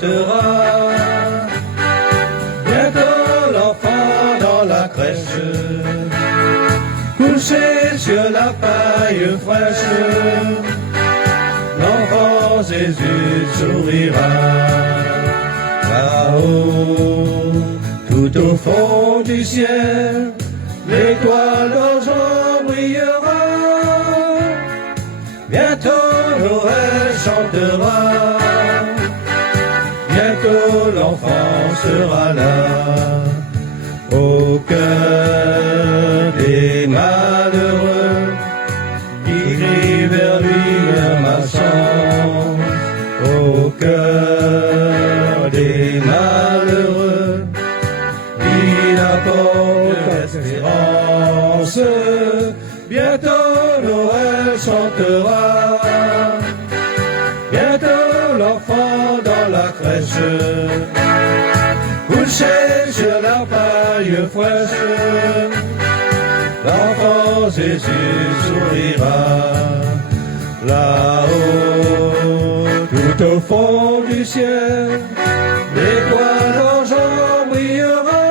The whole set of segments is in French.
chantera. Bientôt l'enfant dans la crèche, couché sur la paille fraîche, l'enfant Jésus sourira. Là-haut, tout au fond du ciel, l'étoile d'argent brillera. Bientôt Noël chantera. Bientôt l'enfant sera là. Au cœur des malheureux qui crient vers lui leur malchance. Au cœur des malheureux il apporte l'espérance. Bientôt Noël chantera. Bientôt l'enfant dans la crèche, couché sur la paille fraîche, l'enfant Jésus sourira. Là-haut, tout au fond du ciel, l'étoile d'argent brillera.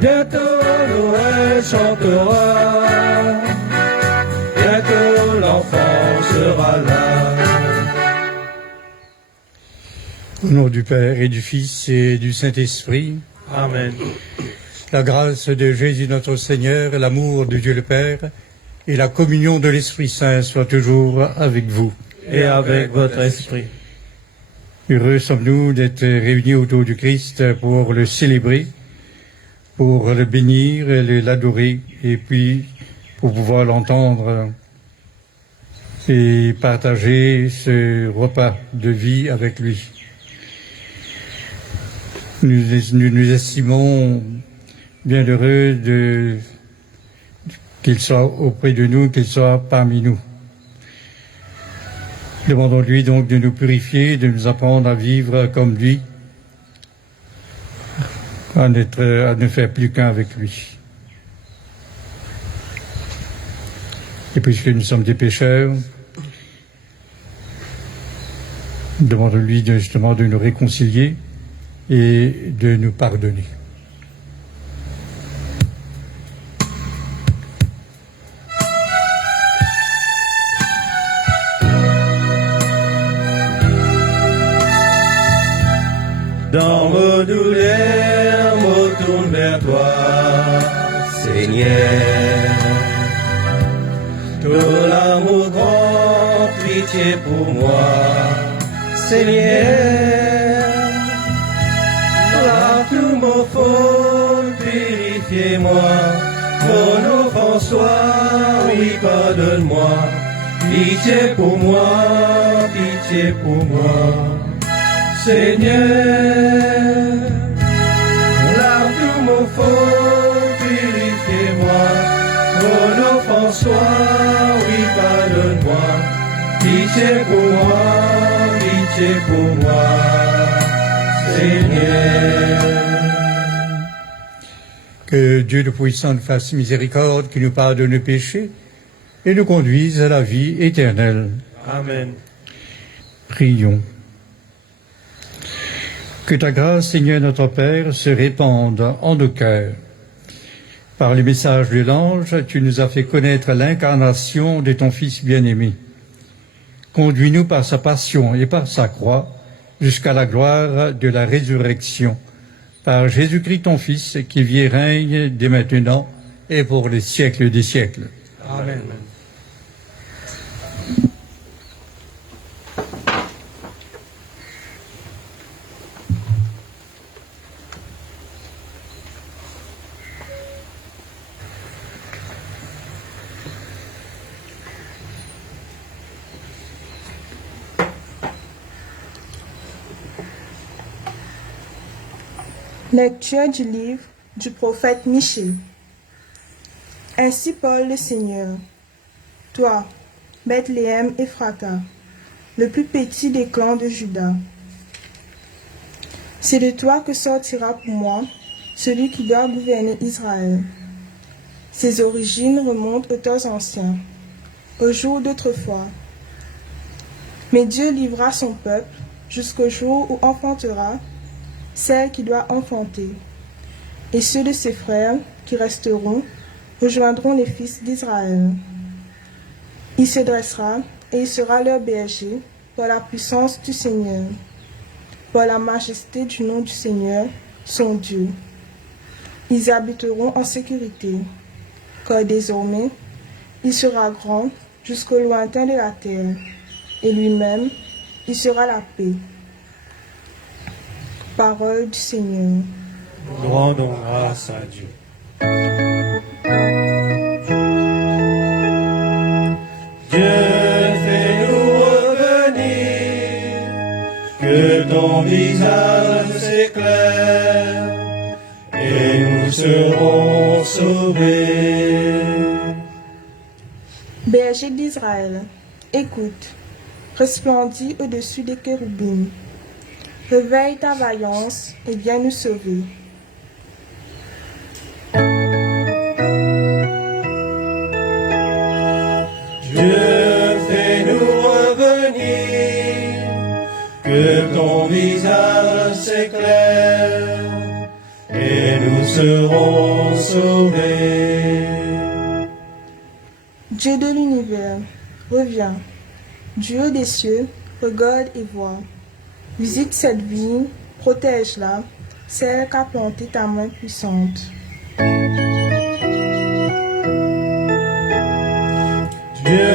Bientôt Noël chantera. Bientôt l'enfant sera là. Au nom du Père et du Fils et du Saint-Esprit. Amen. La grâce de Jésus notre Seigneur, l'amour de Dieu le Père et la communion de l'Esprit Saint soient toujours avec vous. Et avec votre esprit. Heureux sommes-nous d'être réunis autour du Christ pour le célébrer, pour le bénir, l'adorer, et puis pour pouvoir l'entendre et partager ce repas de vie avec lui. Nous estimons bien heureux qu'il soit auprès de nous, qu'il soit parmi nous. Demandons-lui donc de nous purifier, de nous apprendre à vivre comme lui, à ne faire plus qu'un avec lui. Et puisque nous sommes des pécheurs, demandons-lui justement de nous réconcilier et de nous pardonner. Dans vos douleurs, me tourne vers toi, Seigneur. Tout l'amour grand, pitié pour moi, Seigneur. Lave tous mon fautes, purifiez-moi. Mon offense soit, oui, pardonne-moi. Pitié pour moi, pitié pour moi. Seigneur, lave tous mon fautes, purifiez-moi. Mon offense soit, oui, pardonne-moi. Pitié pour moi, pitié pour moi, Seigneur. Que Dieu le Puissant nous fasse miséricorde, qu'il nous pardonne nos péchés et nous conduise à la vie éternelle. Amen. Prions. Que ta grâce, Seigneur notre Père, se répande en nos cœurs. Par le message de l'ange, tu nous as fait connaître l'incarnation de ton Fils bien-aimé. Conduis-nous par sa passion et par sa croix jusqu'à la gloire de la résurrection. Par Jésus-Christ ton Fils, qui vit et règne dès maintenant et pour les siècles des siècles. Amen. Lecture du livre du prophète Michée. Ainsi parle le Seigneur. Toi, Bethléem Ephrata, le plus petit des clans de Juda. C'est de toi que sortira pour moi celui qui doit gouverner Israël. Ses origines remontent aux temps anciens, aux jours d'autrefois. Mais Dieu livra son peuple jusqu'au jour où enfantera celle qui doit enfanter. Et ceux de ses frères qui resteront rejoindront les fils d'Israël. Il se dressera et il sera leur berger par la puissance du Seigneur, par la majesté du nom du Seigneur, son Dieu. Ils habiteront en sécurité, car désormais, il sera grand jusqu'au lointain de la terre, et lui-même, il sera la paix. Parole du Seigneur. Nous rendons grâce à Dieu. Dieu, fais-nous revenir, que ton visage s'éclaire, et nous serons sauvés. Berger d'Israël, écoute, resplendis au-dessus des chérubins. Réveille ta vaillance et viens nous sauver. Dieu, fais-nous revenir, que ton visage s'éclaire, et nous serons sauvés. Dieu de l'univers, reviens. Dieu des cieux, regarde et vois. Visite cette vigne, protège-la, celle qu'a plantée ta main puissante. Dieu,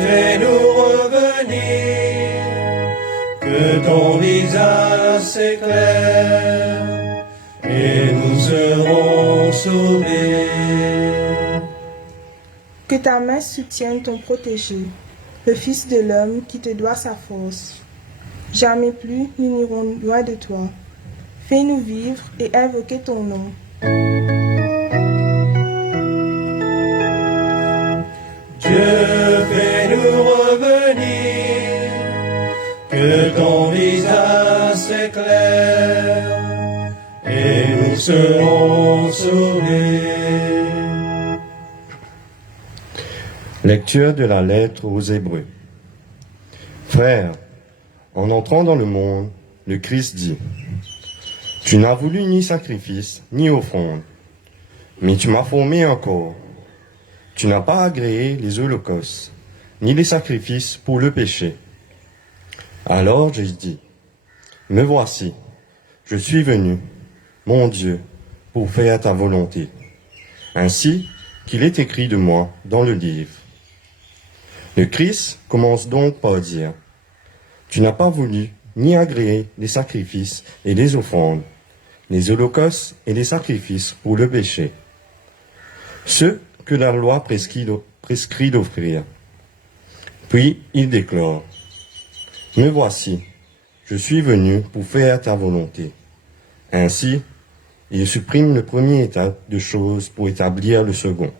fais-nous revenir, que ton visage s'éclaire, et nous serons sauvés. Que ta main soutienne ton protégé, le Fils de l'homme qui te doit sa force. Jamais plus nous n'irons loin de toi. Fais-nous vivre et invoquer ton nom. Dieu, fais-nous revenir, que ton visage s'éclaire, et nous serons sauvés. Lecture de la lettre aux Hébreux. Frères, en entrant dans le monde, le Christ dit, « Tu n'as voulu ni sacrifice, ni offrande, mais tu m'as formé un corps. Tu n'as pas agréé les holocaustes, ni les sacrifices pour le péché. Alors j'ai dit, me voici, je suis venu, mon Dieu, pour faire ta volonté, ainsi qu'il est écrit de moi dans le livre. Le Christ commence donc par dire, tu n'as pas voulu ni agréer les sacrifices et les offrandes, les holocaustes et les sacrifices pour le péché, ceux que la loi prescrit d'offrir. Puis il déclare, me voici, je suis venu pour faire ta volonté. Ainsi, il supprime le premier état de choses pour établir le second.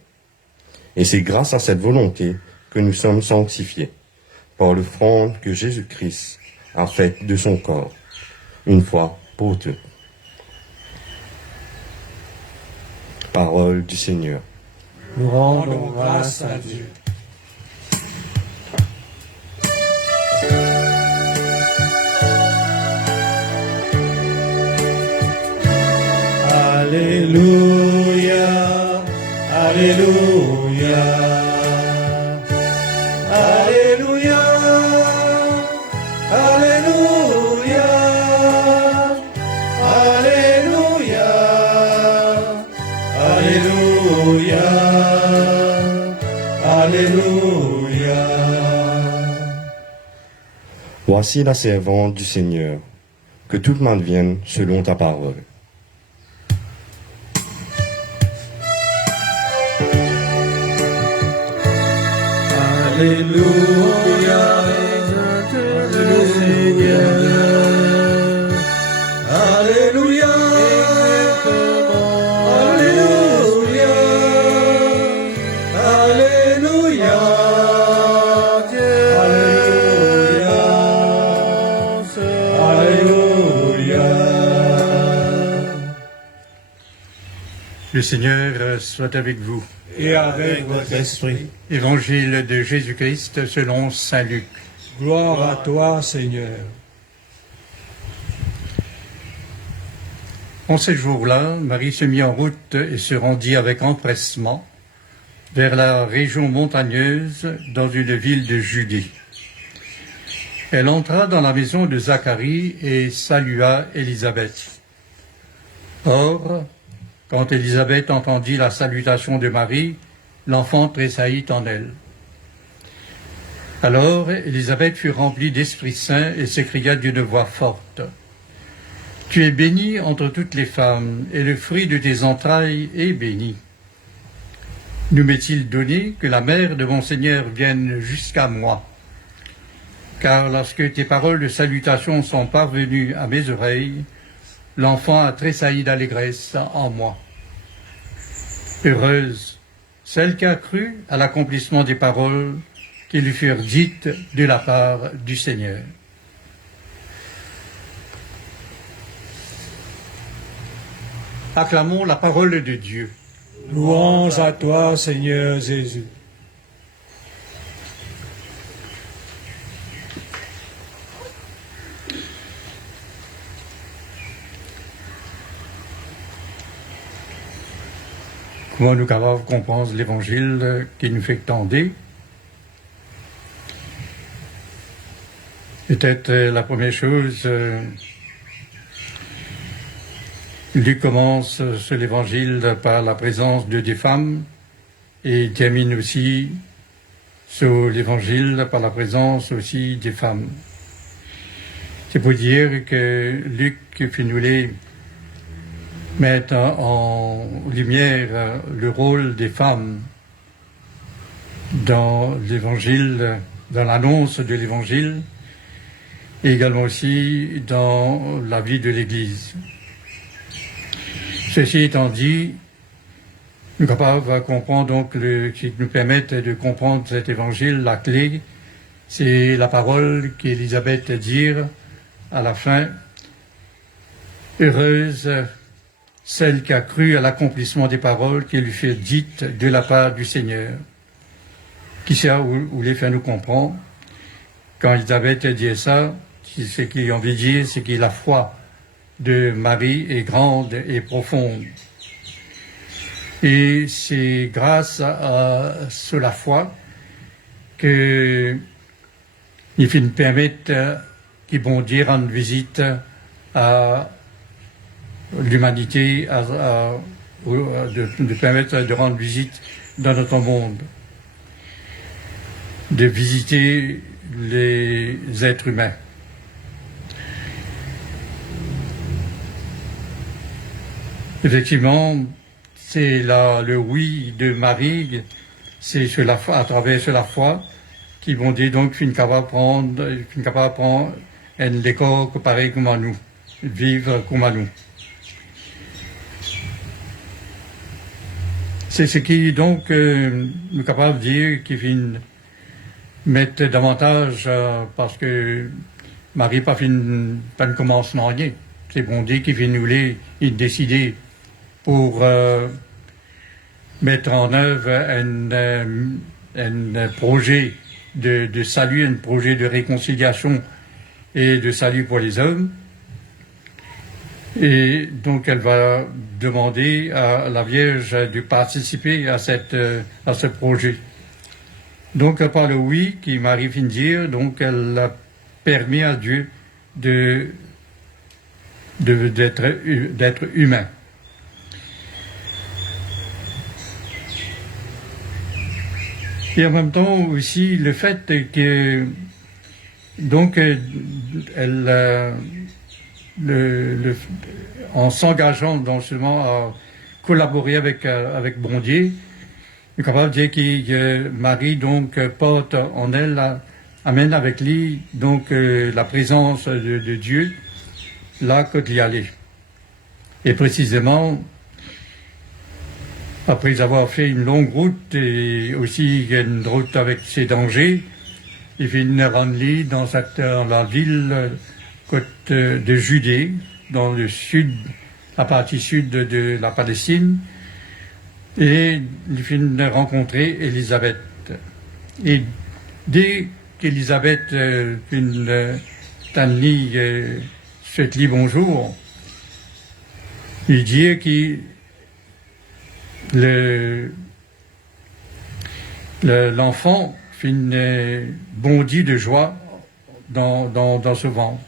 Et c'est grâce à cette volonté que nous sommes sanctifiés, par l'offrande que Jésus-Christ a faite de son corps, une fois pour toutes. Parole du Seigneur. Nous rendons grâce à Dieu. Alléluia, Alléluia, Alléluia, Alléluia, Alléluia, Alléluia, Alléluia. Voici la servante du Seigneur, que tout m'advienne selon ta parole. Alléluia, le Seigneur. Alléluia, Alléluia, Alléluia, Alléluia, Alléluia. Le Seigneur soit avec vous. Et avec votre esprit. Évangile de Jésus-Christ selon saint Luc. Gloire à toi, Seigneur. En ces jours-là, Marie se mit en route et se rendit avec empressement vers la région montagneuse dans une ville de Judée. Elle entra dans la maison de Zacharie et salua Élisabeth. Or, quand Élisabeth entendit la salutation de Marie, l'enfant tressaillit en elle. Alors Élisabeth fut remplie d'Esprit Saint et s'écria d'une voix forte. « Tu es bénie entre toutes les femmes, et le fruit de tes entrailles est béni. Nous m'est-il donné que la mère de mon Seigneur vienne jusqu'à moi? Car lorsque tes paroles de salutation sont parvenues à mes oreilles, l'enfant a tressailli d'allégresse en moi. Heureuse celle qui a cru à l'accomplissement des paroles qui lui furent dites de la part du Seigneur. » Acclamons la parole de Dieu. Louange à toi, Seigneur Jésus. Comment nous capables comprendre l'évangile qui nous fait tendre? Peut-être la première chose, Luc commence sur l'évangile par la présence de des femmes et termine aussi sur l'évangile par la présence aussi des femmes. C'est pour dire que Luc fait nous les mettre en lumière le rôle des femmes dans l'évangile, dans l'annonce de l'évangile, et également aussi dans la vie de l'Église. Ceci étant dit, nous sommes capables de comprendre donc qui nous permettent de comprendre cet évangile, la clé, c'est la parole qu'Élisabeth dit à la fin. Heureuse celle qui a cru à l'accomplissement des paroles qui lui furent dites de la part du Seigneur. Qui sait où les fait nous comprendre? Quand Élisabeth dit ça, ce qu'il a envie de dire, c'est que la foi de Marie est grande et profonde. Et c'est grâce à la foi que il finit permettre qu'ils vont dire rendre visite à l'humanité, de permettre de rendre visite dans notre monde, de visiter les êtres humains. Effectivement, c'est le oui de Marie, c'est à travers la foi, qui vont dire donc qu'une capable de prendre un décor pareil comme à nous, vivre comme à nous. C'est ce qui donc nous capable de dire qu'il vient mettre davantage parce que Marie pas de commencement rien. C'est bon dire qu'il vient nous il décider pour mettre en œuvre un projet de salut, un projet de réconciliation et de salut pour les hommes. Et donc elle va demander à la Vierge de participer à ce projet. Donc par le oui qui Marie vient de dire, donc elle a permis à Dieu d'être humain. Et en même temps aussi le fait que donc en s'engageant non seulement à collaborer avec Bondier, il est capable de dire que Marie donc porte en elle, amène avec lui donc la présence de Dieu là quand il y allait. Et précisément, après avoir fait une longue route et aussi une route avec ses dangers, il vient rendre dans la ville de Judée, dans le sud, la partie sud de la Palestine, et il vient rencontrer Élisabeth. Et dès qu'Élisabeth souhaite lui bonjour, Il dit que l'enfant bondit de joie dans ce ventre.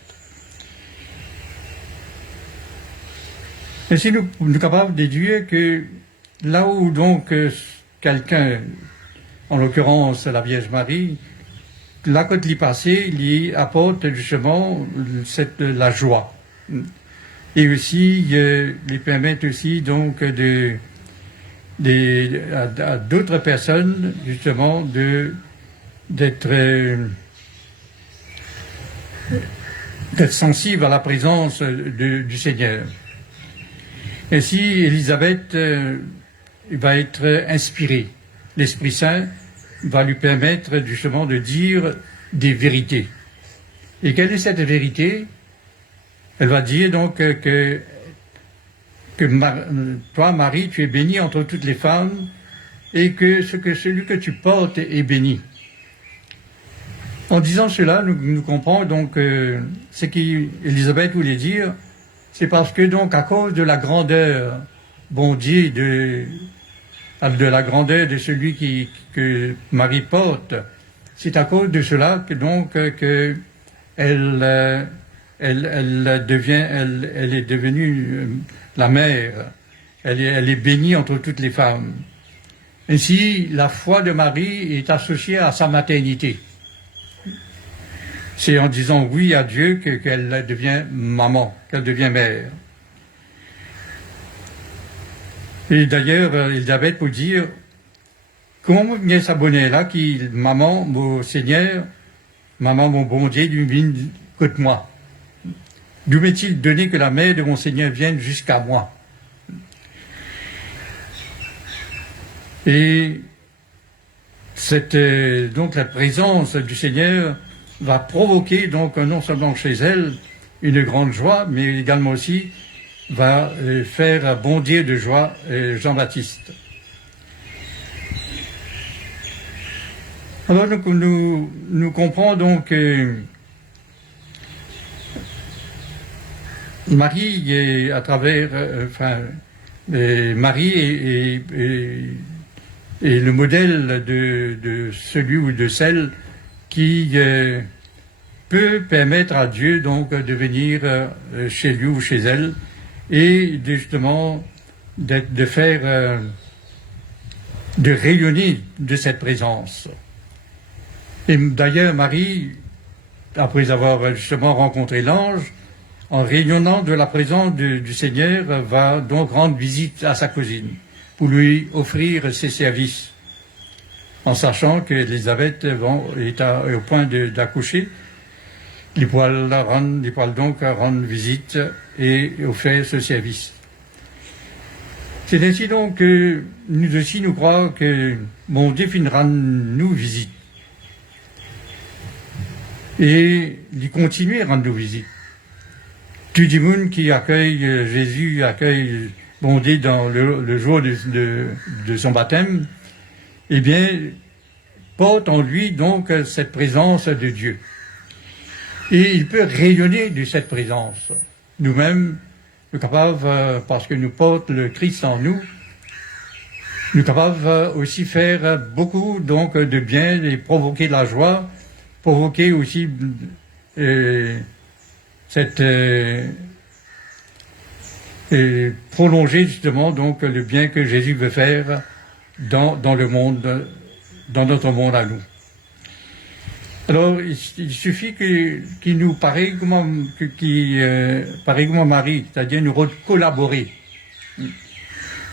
Ainsi, nous sommes capables de déduire que là où donc quelqu'un, en l'occurrence la Vierge Marie, là quand il est passé, il apporte justement la joie. Et aussi, il permet aussi donc à d'autres personnes justement d'être sensibles à la présence du Seigneur. Ainsi, Élisabeth va être inspirée. L'Esprit Saint va lui permettre justement de dire des vérités. Et quelle est cette vérité? Elle va dire donc que toi, Marie, tu es bénie entre toutes les femmes et que celui que tu portes est béni. En disant cela, nous comprenons donc ce qu'Élisabeth voulait dire. C'est parce que donc à cause de la grandeur, bon Dieu, de la grandeur de celui que Marie porte, c'est à cause de cela que donc que elle est devenue la mère. Elle est bénie entre toutes les femmes. Ainsi, la foi de Marie est associée à sa maternité. C'est en disant oui à Dieu qu'elle devient maman, qu'elle devient mère. Et d'ailleurs, Elisabeth peut dire, comment vient s'abonner là, qui, maman, mon Seigneur, maman, mon bon Dieu, lui écoute moi. D'où m'est-il donné que la mère de mon Seigneur vienne jusqu'à moi? Et donc la présence du Seigneur va provoquer donc non seulement chez elle une grande joie, mais également aussi va faire bondir de joie Jean-Baptiste. Alors nous comprenons donc Marie, à travers, Marie est le modèle de celui ou de celle qui peut permettre à Dieu donc de venir chez lui ou chez elle et justement de rayonner de cette présence. Et d'ailleurs Marie, après avoir justement rencontré l'ange, en rayonnant de la présence du Seigneur, va donc rendre visite à sa cousine pour lui offrir ses services, en sachant qu'Élisabeth est au point d'accoucher. Il pourra donc rendre visite et offrir ce service. C'est ainsi donc que nous aussi nous croyons que mon Dieu finira nous visite et il continue à rendre nous visite. Tout le monde qui accueille Jésus, accueille bon Dieu dans le jour de son baptême, eh bien, porte en lui donc cette présence de Dieu. Et il peut rayonner de cette présence. Nous-mêmes, nous sommes capables, parce que nous portons le Christ en nous, nous sommes capables aussi faire beaucoup donc de bien et provoquer de la joie, provoquer aussi prolonger justement donc le bien que Jésus veut faire dans le monde, dans notre monde à nous. Alors, il suffit qu'il nous pareil comme Marie, c'est-à-dire nous collaborer.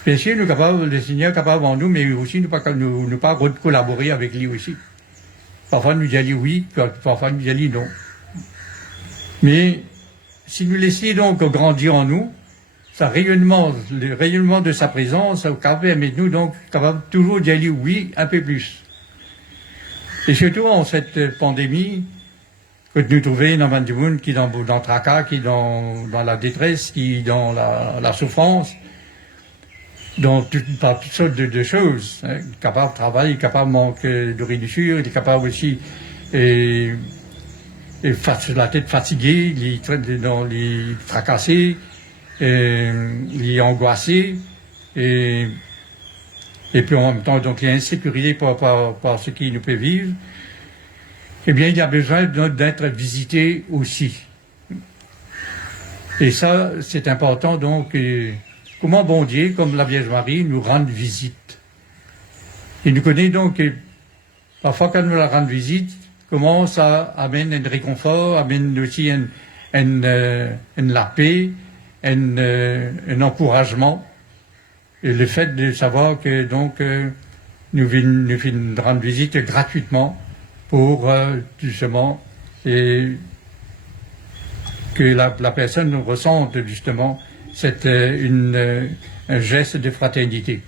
Bien sûr, nous capables, le Seigneur est capable en nous, mais aussi nous pas collaborer avec lui aussi. Parfois nous disons oui, parfois nous disons non. Mais si nous laissons donc grandir en nous, le rayonnement de sa présence, permet-nous donc capable toujours d'y aller oui un peu plus. Et surtout en cette pandémie, que nous trouvons dans du monde qui dans le tracas, qui dans la détresse, qui dans la souffrance, dans toutes sortes de choses. Hein. Il est capable de travailler, il est capable de manquer de nourriture, il est capable aussi la tête fatiguée, il est fracassé, il est angoissé et puis en même temps, donc, il est insécurisé par ce qui nous peut vivre, eh bien, il a besoin d'être visité aussi. Et ça, c'est important, donc, comment bon Dieu, comme la Vierge Marie, nous rend visite. Il nous connaît donc, et parfois quand nous la rend visite, comment ça amène un réconfort, amène aussi la paix, un encouragement. Et le fait de savoir que donc nous venons rendre visite gratuitement pour justement que la personne ressente justement un geste de fraternité.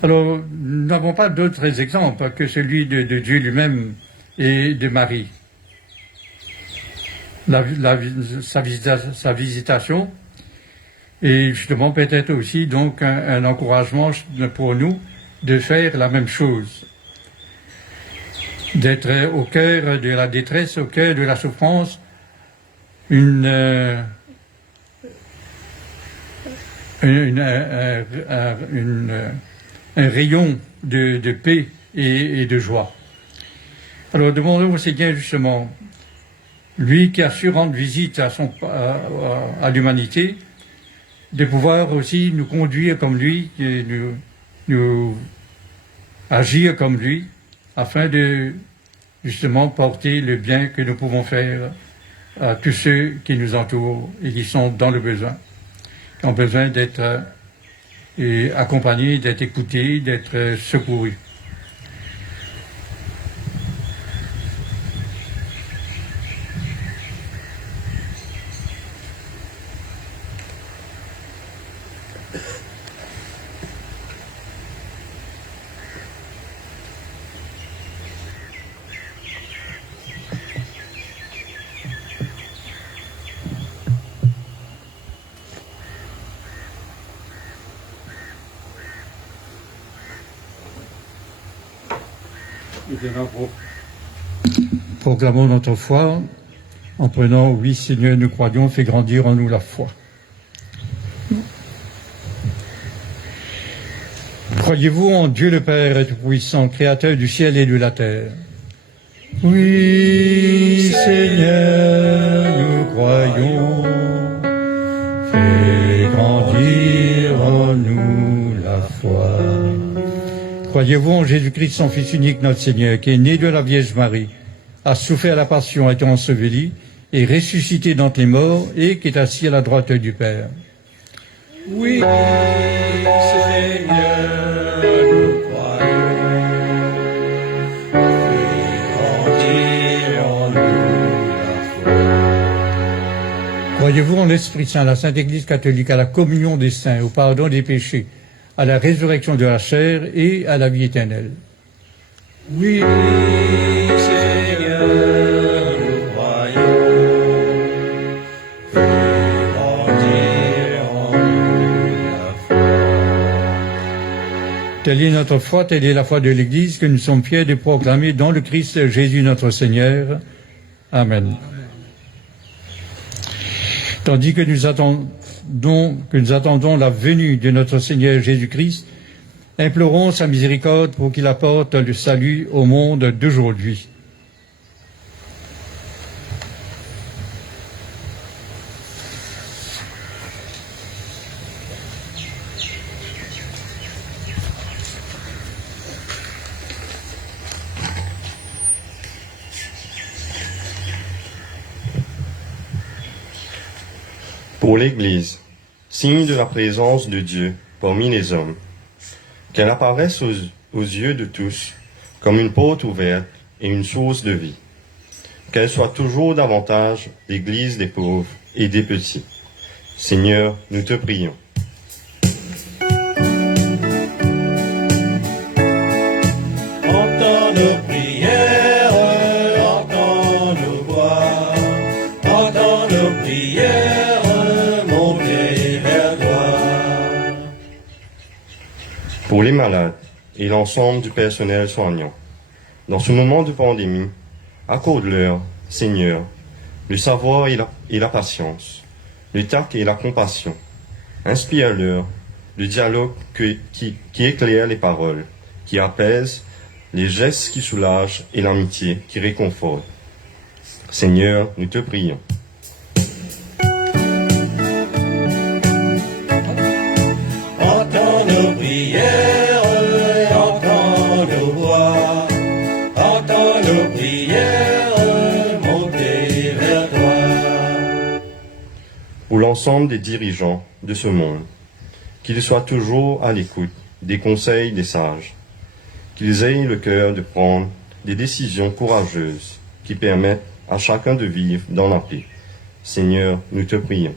Alors, nous n'avons pas d'autres exemples que celui de Dieu lui-même et de Marie. Sa visitation, et justement peut-être aussi donc un encouragement pour nous de faire la même chose, d'être au cœur de la détresse, au cœur de la souffrance, un rayon de paix et de joie. Alors demandons au Seigneur justement, lui qui a su rendre visite à l'humanité, de pouvoir aussi nous conduire comme lui, et nous agir comme lui, afin de justement porter le bien que nous pouvons faire à tous ceux qui nous entourent et qui sont dans le besoin, qui ont besoin d'être accompagnés, d'être écoutés, d'être secourus. Proclamons notre foi en prenant, oui Seigneur, nous croyons, fais grandir en nous la foi. Croyez-vous en Dieu le Père Tout-Puissant, Créateur du ciel et de la terre? Oui Seigneur, nous croyons, fais grandir en nous la foi. Croyez-vous en Jésus-Christ, son Fils unique, notre Seigneur, qui est né de la Vierge Marie, a souffert la passion, a été enseveli, et ressuscité d'entre les morts, et qui est assis à la droite du Père? Oui, Seigneur, nous croyons. Fais grandir en nous la foi. Croyez-vous en l'Esprit Saint, la Sainte Église catholique, à la communion des saints, au pardon des péchés, à la résurrection de la chair et à la vie éternelle? Oui, Seigneur, nous croyons. Fais grandir en nous la foi. Telle est notre foi, telle est la foi de l'Église que nous sommes fiers de proclamer dans le Christ Jésus notre Seigneur. Amen. Tandis que nous attendons la venue de notre Seigneur Jésus-Christ, implorons sa miséricorde pour qu'il apporte le salut au monde d'aujourd'hui. Pour l'Église, signe de la présence de Dieu parmi les hommes, qu'elle apparaisse aux yeux de tous comme une porte ouverte et une source de vie, qu'elle soit toujours davantage l'Église des pauvres et des petits. Seigneur, nous te prions. Entends nos prières, entends nos voix, entends nos prières, montez vers toi. Pour les malades et l'ensemble du personnel soignant, dans ce moment de pandémie, accorde-leur, Seigneur, le savoir et la patience, le tact et la compassion. Inspire-leur le dialogue qui éclaire les paroles, qui apaise, les gestes qui soulagent et l'amitié qui réconforte. Seigneur, nous te prions. Entends nos prières, entends nos voix, entends nos prières, monter vers toi. Pour l'ensemble des dirigeants de ce monde, qu'ils soient toujours à l'écoute des conseils des sages, qu'ils aient le cœur de prendre des décisions courageuses qui permettent à chacun de vivre dans la paix. Seigneur, nous te prions.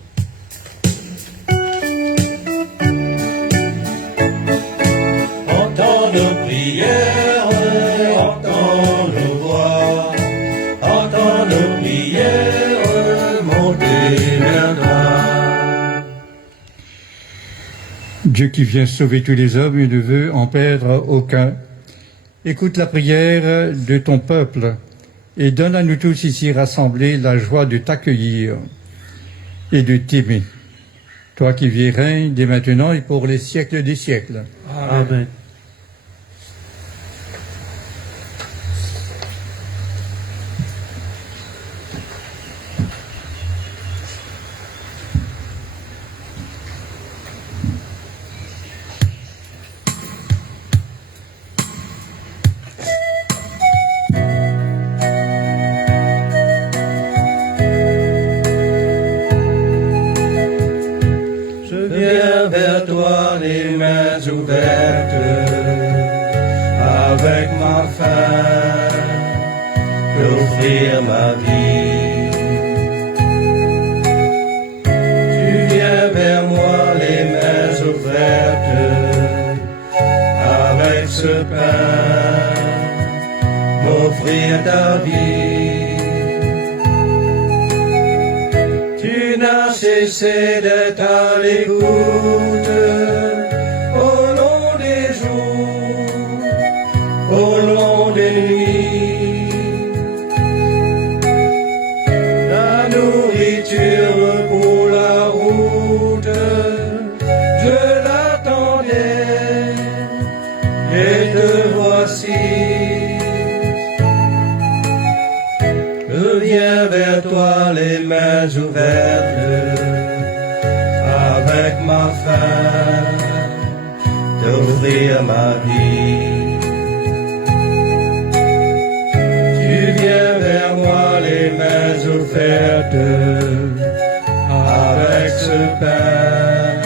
Entends nos prières, entends nos voix, entends nos prières, monter vers toi. Dieu qui vient sauver tous les hommes et ne veut en perdre aucun, écoute la prière de ton peuple et donne à nous tous ici rassemblés la joie de t'accueillir et de t'aimer. Toi qui vis et règnes dès maintenant et pour les siècles des siècles. Amen. Vers toi les mains ouvertes, avec ma faim, d'offrir ma vie. Tu viens vers moi les mains ouvertes, avec ce pain, m'offrir ta vie. Tu n'as cessé d'être à l'écoute au long des jours, au long des nuits. La nourriture pour la route, je l'attendais et te voici. Je viens vers toi les mains ouvertes, avec ma faim, d'offrir ma vie. Tu viens vers moi les mains ouvertes, avec ce pain,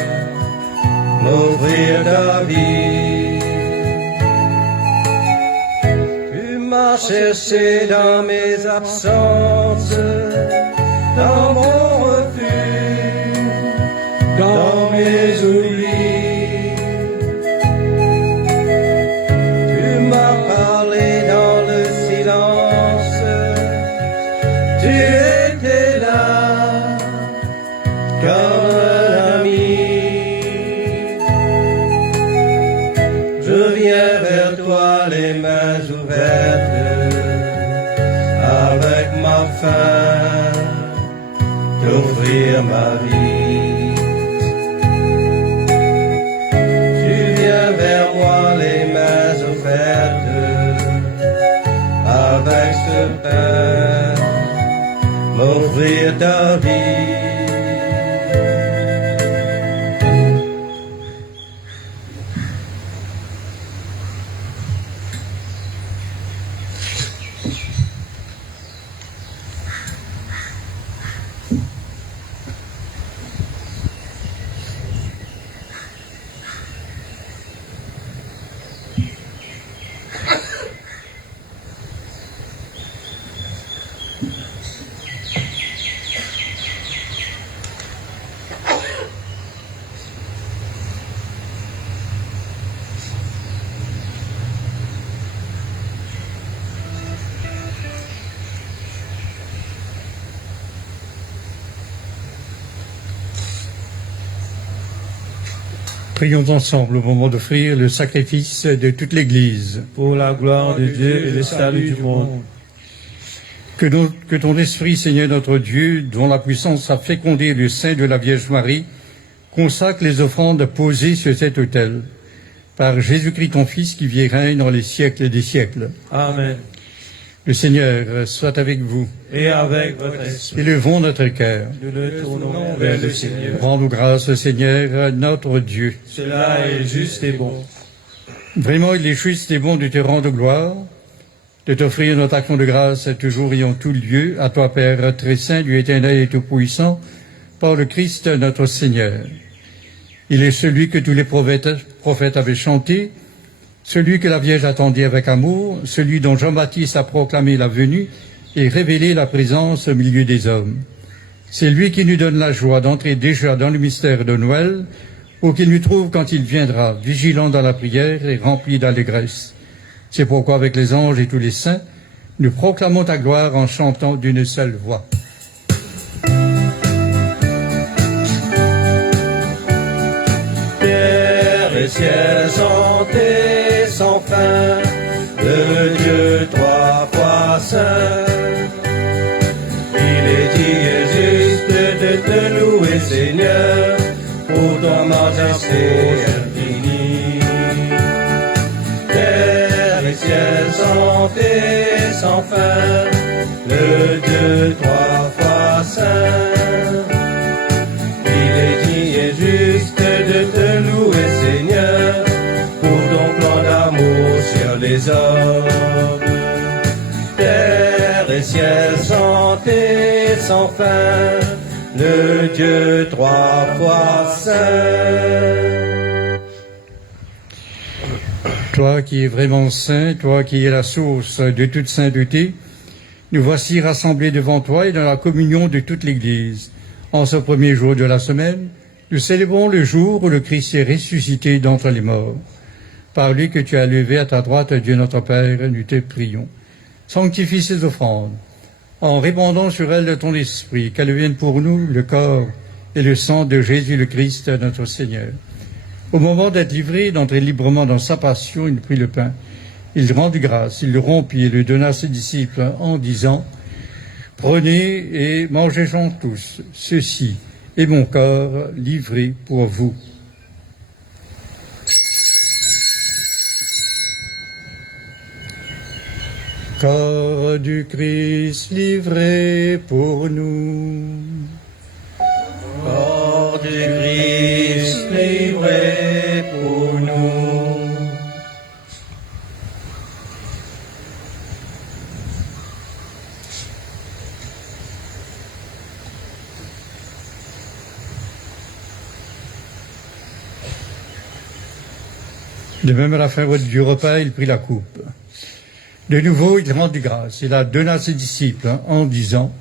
m'offrir ta vie. Tu m'as cherché dans mes absences, dans mon refus, dans mes oublis. Tu m'as parlé dans le silence, tu étais là comme un ami. Je viens vers toi les mains ouvertes, avec ma faim, d'offrir ma vie. Tu viens vers moi les mains ouvertes, avec ce pain, m'offrir ta vie. Prions ensemble au moment d'offrir le sacrifice de toute l'Église. Pour la gloire de Dieu et le salut du monde. Que ton esprit, Seigneur notre Dieu, dont la puissance a fécondé le sein de la Vierge Marie, consacre les offrandes posées sur cet autel. Par Jésus-Christ, ton Fils, qui vit et règne dans les siècles des siècles. Amen. Le Seigneur soit avec vous. Et avec votre esprit, Élevons notre cœur. nous le tournons vers le Seigneur. Rendons grâce au Seigneur, notre Dieu. Cela est juste et bon. Vraiment, il est juste et bon de te rendre gloire, de t'offrir notre action de grâce toujours et en tout lieu, à toi, Père très saint, Dieu éternel et tout-puissant, par le Christ notre Seigneur. Il est celui que tous les prophètes avaient chanté, celui que la Vierge attendait avec amour, celui dont Jean-Baptiste a proclamé la venue et révélé la présence au milieu des hommes. C'est lui qui nous donne la joie d'entrer déjà dans le mystère de Noël, ou qu'il nous trouve quand il viendra, vigilant dans la prière et rempli d'allégresse. C'est pourquoi avec les anges et tous les saints, nous proclamons ta gloire en chantant d'une seule voix. Terre et ciel chanter sans fin, le Dieu trois fois saint. Il est digne et juste de te louer, Seigneur, pour ton majesté infinie. Terre et ciel chanter sans fin, le Dieu trois fois saint. Il est digne et juste de te louer, Seigneur, pour ton plan d'amour sur les hommes. Terre et ciel chanter sans fin, le Dieu trois fois saint. Toi qui es vraiment saint, toi qui es la source de toute sainteté, nous voici rassemblés devant toi et dans la communion de toute l'Église. En ce premier jour de la semaine, nous célébrons le jour où le Christ est ressuscité d'entre les morts. Par lui que tu as levé à ta droite, Dieu notre Père, nous te prions. Sanctifie ces offrandes, en répandant sur elles ton esprit, qu'elles viennent pour nous le corps et le sang de Jésus le Christ, notre Seigneur. Au moment d'être livré, d'entrer librement dans sa passion, il prit le pain. Il rendit grâce, il le rompit et le donna à ses disciples en disant « Prenez et mangez-en tous, ceci est mon corps livré pour vous. » Corps du Christ livré pour nous. Corps du Christ livré pour nous. De même, à la fin du repas, il prit la coupe. De nouveau, il rendit grâce. Il la donna à ses disciples en disant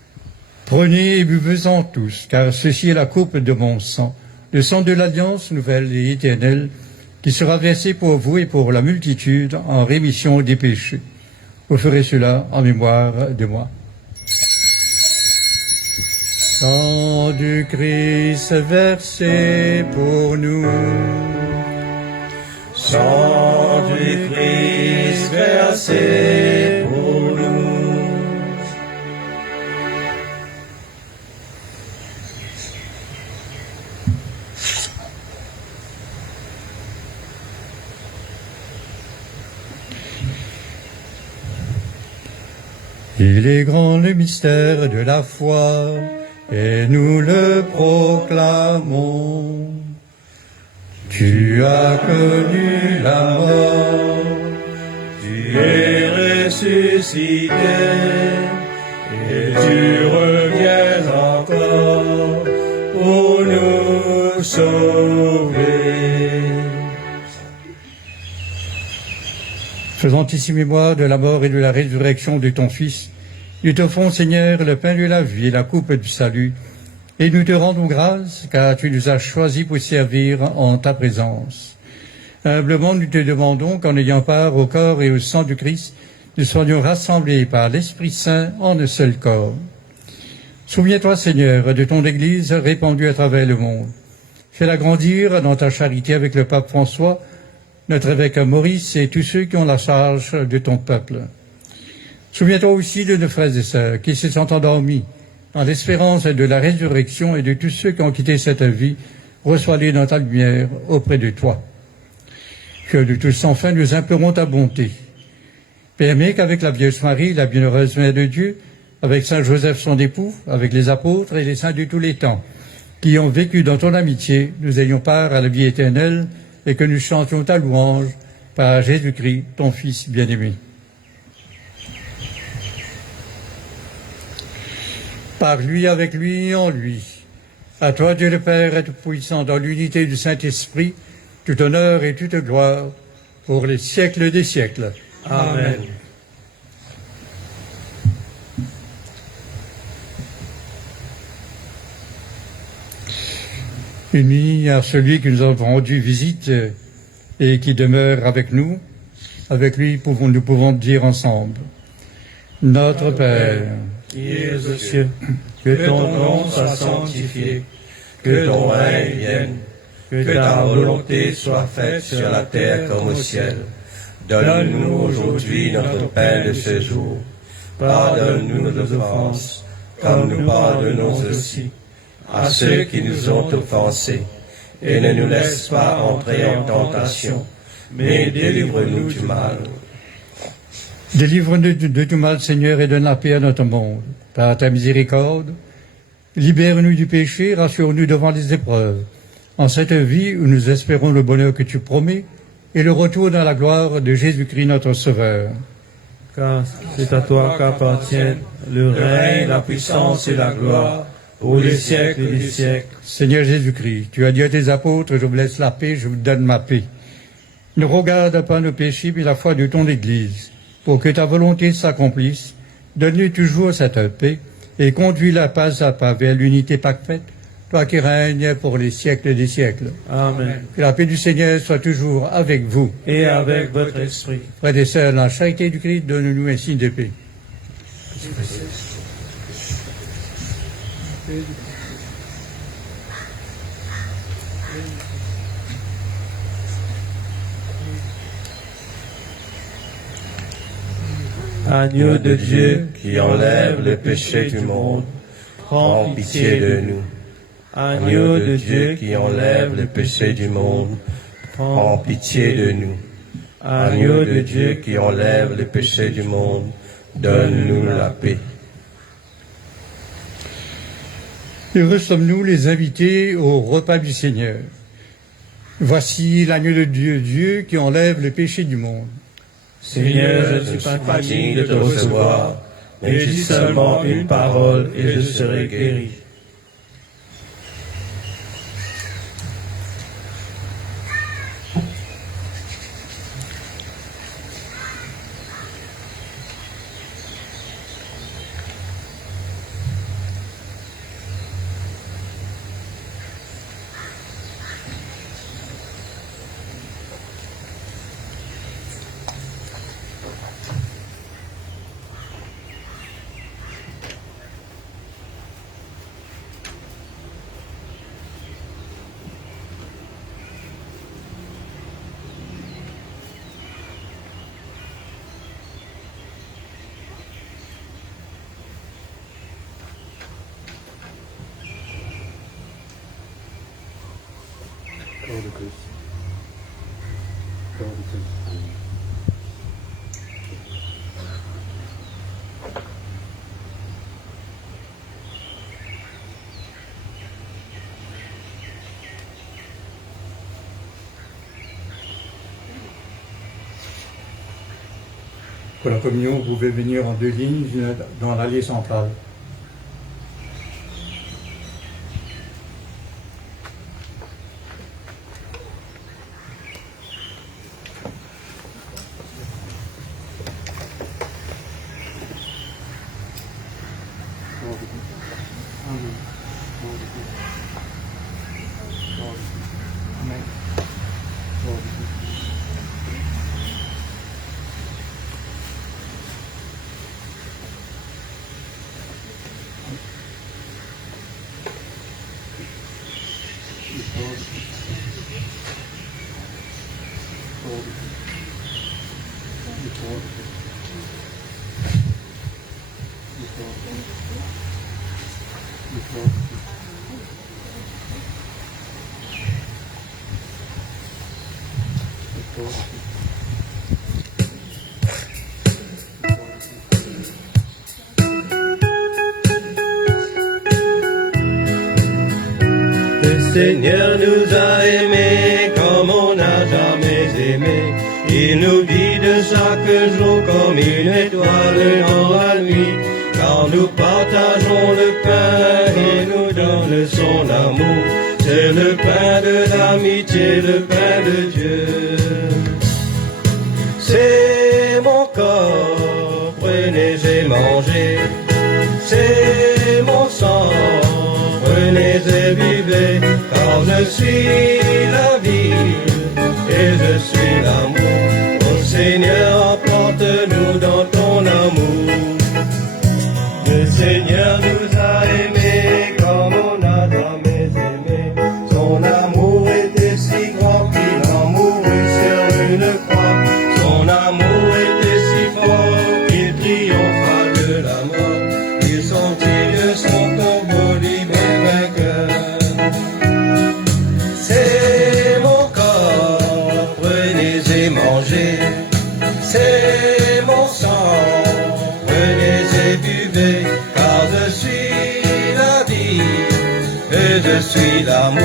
« Prenez et buvez-en tous, car ceci est la coupe de mon sang, le sang de l'alliance nouvelle et éternelle, qui sera versé pour vous et pour la multitude en rémission des péchés. Vous ferez cela en mémoire de moi. » Sang du Christ versé pour nous. Sang du Christ versé pour nous. Il est grand le mystère de la foi, et nous le proclamons. Tu as connu la mort, Tu es ressuscité, et tu reviens encore pour nous sauver. Faisant ici mémoire de la mort et de la résurrection de ton Fils, nous t'offrons, Seigneur, le pain de la vie et la coupe du salut, et nous te rendons grâce, car tu nous as choisis pour servir en ta présence. Humblement, nous te demandons qu'en ayant part au corps et au sang du Christ, nous soyons rassemblés par l'Esprit Saint en un seul corps. Souviens-toi, Seigneur, de ton Église répandue à travers le monde. Fais-la grandir dans ta charité avec le pape François, notre évêque Maurice et tous ceux qui ont la charge de ton peuple. Souviens-toi aussi de nos frères et sœurs qui se sont endormis dans l'espérance de la résurrection et de tous ceux qui ont quitté cette vie. Reçois-les dans ta lumière auprès de toi. Que de tous enfin nous implorons ta bonté. Permets qu'avec la Vierge Marie, la bienheureuse Mère de Dieu, avec Saint Joseph son époux, avec les apôtres et les saints de tous les temps, qui ont vécu dans ton amitié, nous ayons part à la vie éternelle et que nous chantions ta louange par Jésus-Christ, ton Fils bien-aimé. Par lui, avec lui et en lui, à toi Dieu le Père Tout-Puissant, dans l'unité du Saint-Esprit, tout honneur et toute gloire, pour les siècles des siècles. Amen. Unis à celui qui nous a rendu visite et qui demeure avec nous, avec lui nous pouvons dire ensemble: Notre Père, qui es aux cieux, que ton nom soit sanctifié, que ton règne vienne, que ta volonté soit faite sur la terre comme au ciel. Donne-nous aujourd'hui notre pain de ce jour. Pardonne-nous nos offenses, comme nous pardonnons aussi à ceux qui nous ont offensés. Et ne nous laisse pas entrer en tentation, mais délivre-nous du mal. Délivre-nous de tout mal, Seigneur, et donne la paix à notre monde. Par ta miséricorde, libère-nous du péché, rassure-nous devant les épreuves. En cette vie où nous espérons le bonheur que tu promets et le retour dans la gloire de Jésus-Christ notre Sauveur. Car c'est à toi qu'appartiennent le règne, la puissance et la gloire pour les siècles des siècles. Seigneur Jésus-Christ, tu as dit à tes apôtres: je vous laisse la paix, je vous donne ma paix. Ne regarde pas nos péchés, mais la foi de ton Église, pour que ta volonté s'accomplisse. Donne-lui toujours cette paix et conduis-la pas à pas vers l'unité parfaite, toi qui règnes pour les siècles des siècles. Amen. Que la paix du Seigneur soit toujours avec vous. Et avec votre esprit. Frères et sœurs, la charité du Christ, donne-nous un signe de paix. Agneau de Dieu, qui enlève le péché du monde, prends pitié de nous. Agneau de Dieu qui enlève le péché du monde, prends pitié de nous. Agneau de Dieu qui enlève le péché du monde, donne-nous la paix. Heureux sommes-nous les invités au repas du Seigneur. Voici l'agneau de Dieu, Dieu qui enlève le péché du monde. Seigneur, je ne suis pas digne de te recevoir, mais dis seulement une parole et je serai guéri. Pour la communion, vous pouvez venir en deux lignes dans l'allée centrale. Le Seigneur nous a aimés comme on n'a jamais aimé. Il nous guide chaque jour comme une étoile dans la nuit. Quand nous partageons le pain, il nous donne son amour. C'est le pain de l'amitié, le pain de Dieu. C'est mon corps, prenez et mangez. C'est mon sang, prenez et buvez. Car je suis la vie et je suis l'amour. Ô Seigneur, emporte-nous dans ton amour. Le Seigneur nous a aimés comme on n'a jamais aimé. Son amour était si grand qu'il en mourut sur une croix. Son amour était si fort qu'il triompha de la mort. Il sortit de son tombeau libre et vainqueur. C'est mon corps, prenez et mangez. C'est mon sang, prenez et buvez. Car je suis la vie et je suis l'amour.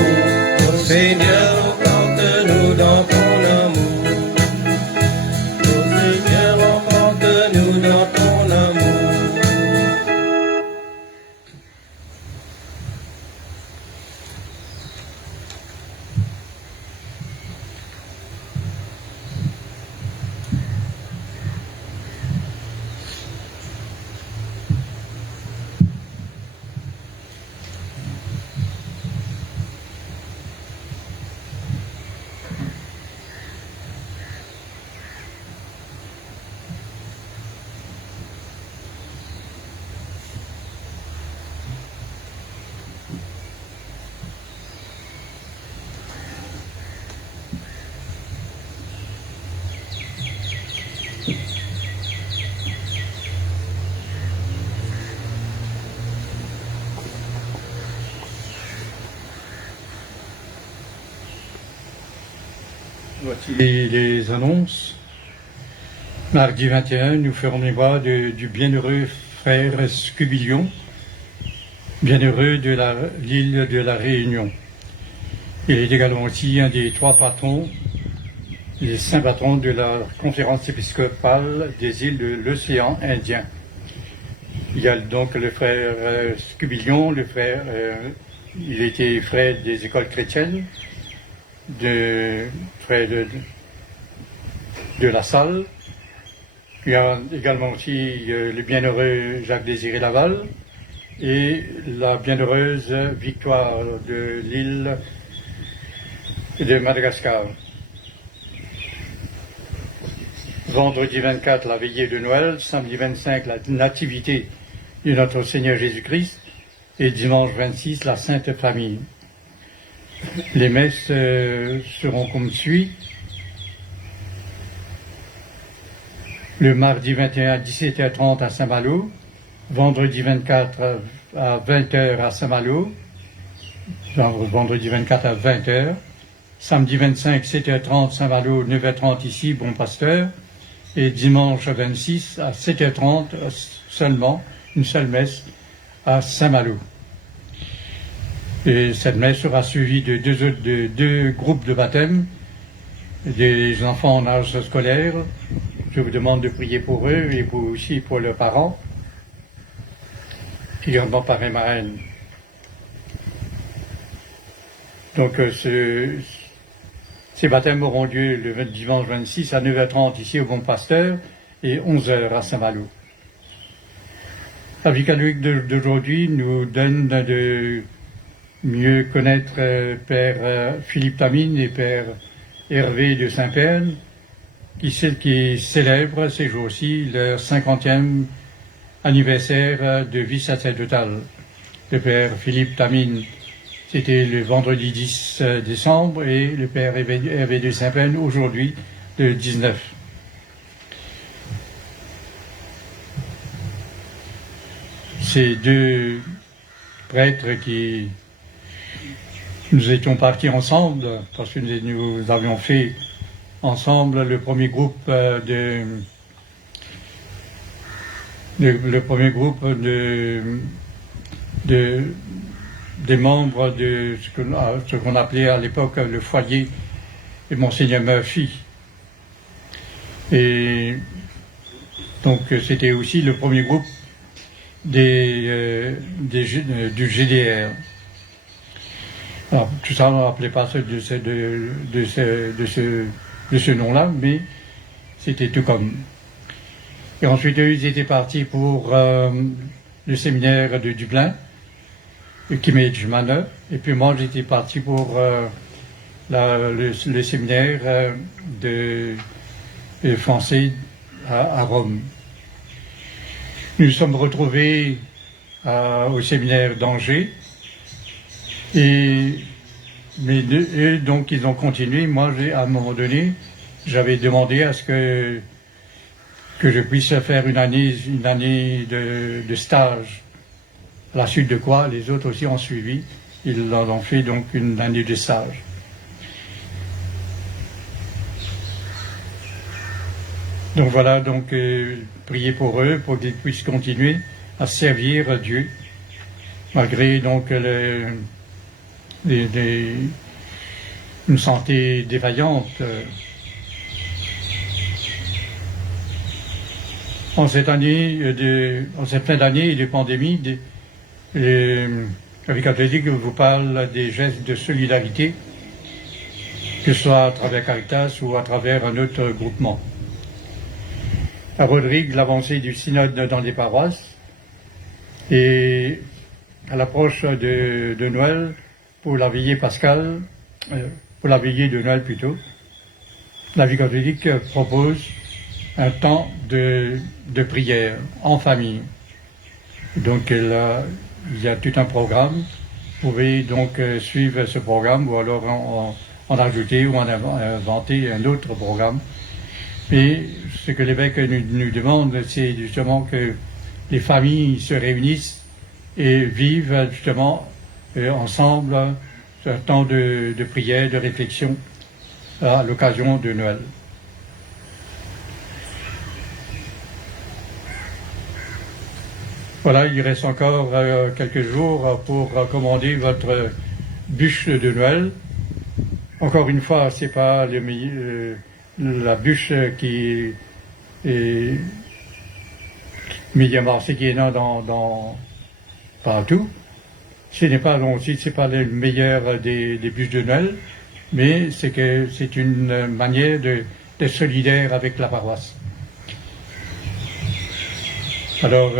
Ô Seigneur, emporte-nous dans ton amour. Ô Seigneur, emporte-nous dans ton amour. Voici les annonces. Mardi 21, nous ferons mémoire du bienheureux frère Scubilion, bienheureux de l'île de la Réunion. Il est également aussi un des 3 patrons, les saints patrons de la conférence épiscopale des îles de l'océan Indien. Il y a donc le frère Scubilion, il était frère des écoles chrétiennes, frère de la Salle. Il y a également aussi le bienheureux Jacques-Désiré Laval et la bienheureuse Victoire de l'île de Madagascar. Vendredi 24, la veillée de Noël. Samedi 25, la nativité de notre Seigneur Jésus-Christ. Et dimanche 26, la Sainte Famille. Les messes seront comme suit. Le mardi 21 à 17h30 à Saint-Malo, vendredi 24 à 20h à Saint-Malo, vendredi 24 à 20h, samedi 25 7h30 Saint-Malo, 9h30 ici, Bon Pasteur, et dimanche 26 à 7h30 seulement, une seule messe à Saint-Malo. Et cette messe sera suivie de deux groupes de baptême, des enfants en âge scolaire. Je vous demande de prier pour eux et aussi pour leurs parents, également par et marraine. Donc ces baptêmes auront lieu le dimanche 26 à 9h30 ici au Bon Pasteur et 11h à Saint-Malo. La vie catholique d'aujourd'hui nous donne de mieux connaître Père Philippe Tamine et Père Hervé de Saint-Pern, qui célèbrent ces jours-ci leur 50e anniversaire de vie sacerdotale. Le Père Philippe Tamine, c'était le vendredi 10 décembre, et le Père Hervé de Saint-Pern, aujourd'hui, le 19. ces deux prêtres qui nous étions partis ensemble, parce que nous avions fait ensemble le premier groupe des membres de ce qu'on appelait à l'époque le foyer de Monseigneur Murphy. Et donc c'était aussi le premier groupe du GDR. Alors, tout ça, on ne rappelait pas de ce nom-là, mais c'était tout comme. Et ensuite, eux, ils étaient partis pour le séminaire de Dublin, le Kimage Manor, et puis moi, j'étais parti pour le séminaire de français à Rome. Nous nous sommes retrouvés au séminaire d'Angers. Mais eux, donc, ils ont continué. Moi, à un moment donné, j'avais demandé à ce que je puisse faire une année de stage. À la suite de quoi, les autres aussi ont suivi. Ils en ont fait donc une année de stage. Donc voilà, donc priez pour eux, pour qu'ils puissent continuer à servir Dieu, malgré donc une santé défaillante. En cette fin d'année de pandémie, la Vie catholique vous parle des gestes de solidarité, que ce soit à travers Caritas ou à travers un autre groupement. À Rodrigue, l'avancée du synode dans les paroisses, et à l'approche de Noël, pour la veillée pascale, pour la veillée de Noël plutôt, la Vie catholique propose un temps de prière en famille. Donc il y a tout un programme. Vous pouvez donc suivre ce programme ou alors en ajouter ou en inventer un autre programme. Et ce que l'évêque nous demande, c'est justement que les familles se réunissent et vivent justement ensemble un temps de prière, de réflexion à l'occasion de Noël. Voilà, il reste encore quelques jours pour commander votre bûche de Noël. Encore une fois, c'est pas la bûche qui est médium qui est dans partout. Ce n'est pas le meilleur des bûches de Noël, mais c'est une manière d'être solidaire avec la paroisse. Alors,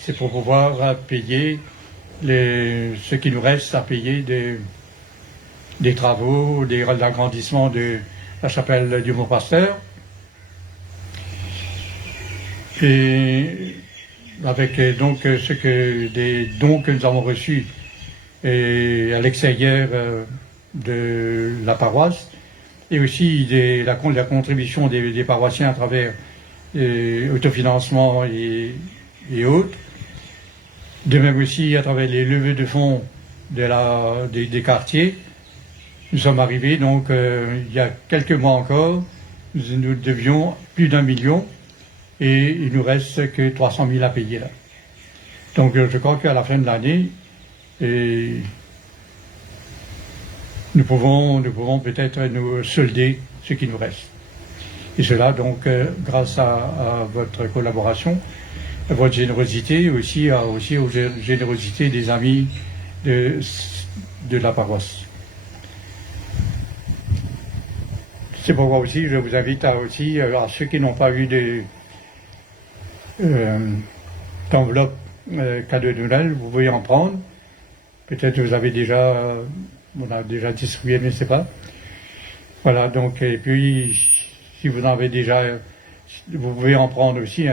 c'est pour pouvoir payer ce qui nous reste à payer des travaux, de l'agrandissement de la chapelle du Mont-Pasteur. Et avec donc des dons que nous avons reçus à l'extérieur de la paroisse, et aussi la contribution des paroissiens à travers autofinancement et autres. De même aussi à travers les levées de fonds des quartiers. Nous sommes arrivés, donc, il y a quelques mois encore, nous devions plus d'1 million et il nous reste que 300 000 à payer là. Donc, je crois qu'à la fin de l'année, nous pouvons peut-être nous solder ce qui nous reste. Et cela, donc, grâce à votre collaboration, à votre générosité, aussi aux générosités des amis de la paroisse. C'est pourquoi aussi je vous invite à ceux qui n'ont pas eu d'enveloppe cadeau de Noël, vous pouvez en prendre. Peut-être vous avez on a déjà distribué, mais je ne sais pas. Voilà, donc, et puis, si vous en avez déjà, vous pouvez en prendre aussi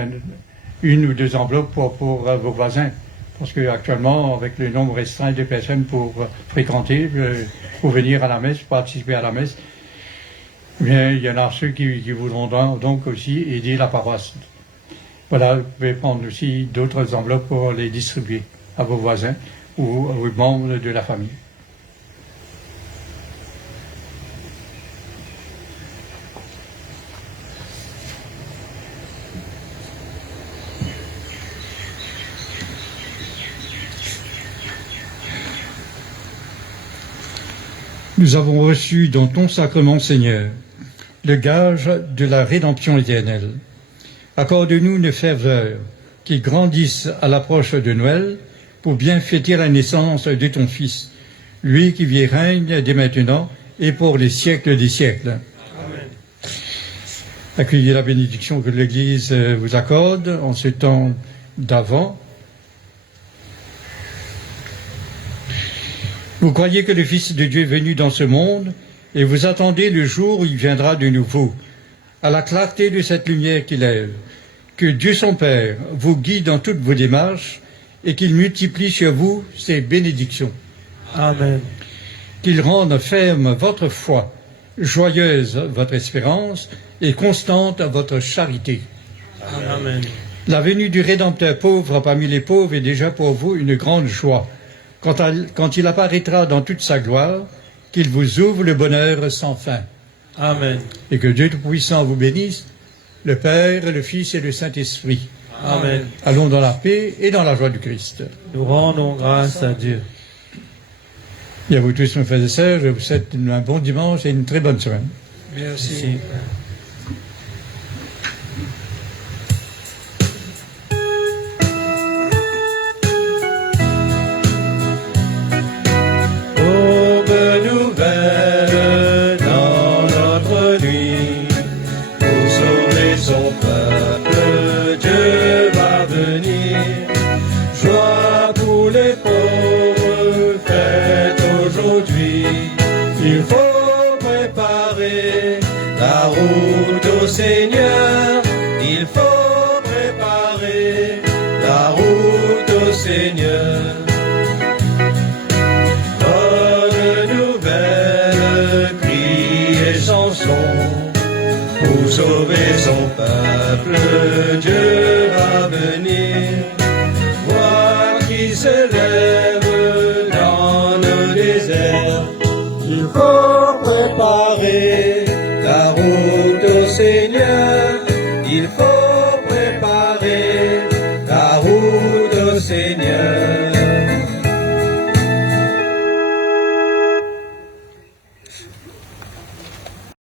une ou deux enveloppes pour vos voisins. Parce qu'actuellement, avec le nombre restreint de personnes pour fréquenter, pour venir à la messe, pour participer à la messe, bien, il y en a ceux qui voudront donc aussi aider la paroisse. Voilà, vous pouvez prendre aussi d'autres enveloppes pour les distribuer à vos voisins ou aux membres de la famille. Nous avons reçu dans ton sacrement, Seigneur, le gage de la rédemption éternelle. Accorde-nous une ferveur qui grandisse à l'approche de Noël pour bien fêter la naissance de ton Fils, lui qui vit et règne dès maintenant et pour les siècles des siècles. Amen. Accueillez la bénédiction que l'Église vous accorde en ce temps d'Avent. Vous croyez que le Fils de Dieu est venu dans ce monde et vous attendez le jour où il viendra de nouveau, à la clarté de cette lumière qui lève. Que Dieu son Père vous guide dans toutes vos démarches et qu'il multiplie sur vous ses bénédictions. Amen. Qu'il rende ferme votre foi, joyeuse votre espérance et constante votre charité. Amen. La venue du Rédempteur pauvre parmi les pauvres est déjà pour vous une grande joie. Quand il apparaîtra dans toute sa gloire, qu'il vous ouvre le bonheur sans fin. Amen. Et que Dieu Tout-Puissant vous bénisse, le Père, le Fils et le Saint-Esprit. Amen. Allons dans la paix et dans la joie du Christ. Nous rendons grâce à Dieu. Et à vous tous, mes frères et sœurs, je vous souhaite un bon dimanche et une très bonne semaine. Merci. Seigneur, il faut préparer la route au Seigneur. Bonne nouvelle, cris et chansons, pour sauver son peuple, Dieu va venir. Voix qui se lève dans le désert, il faut préparer la route au Seigneur, il faut préparer la route au Seigneur.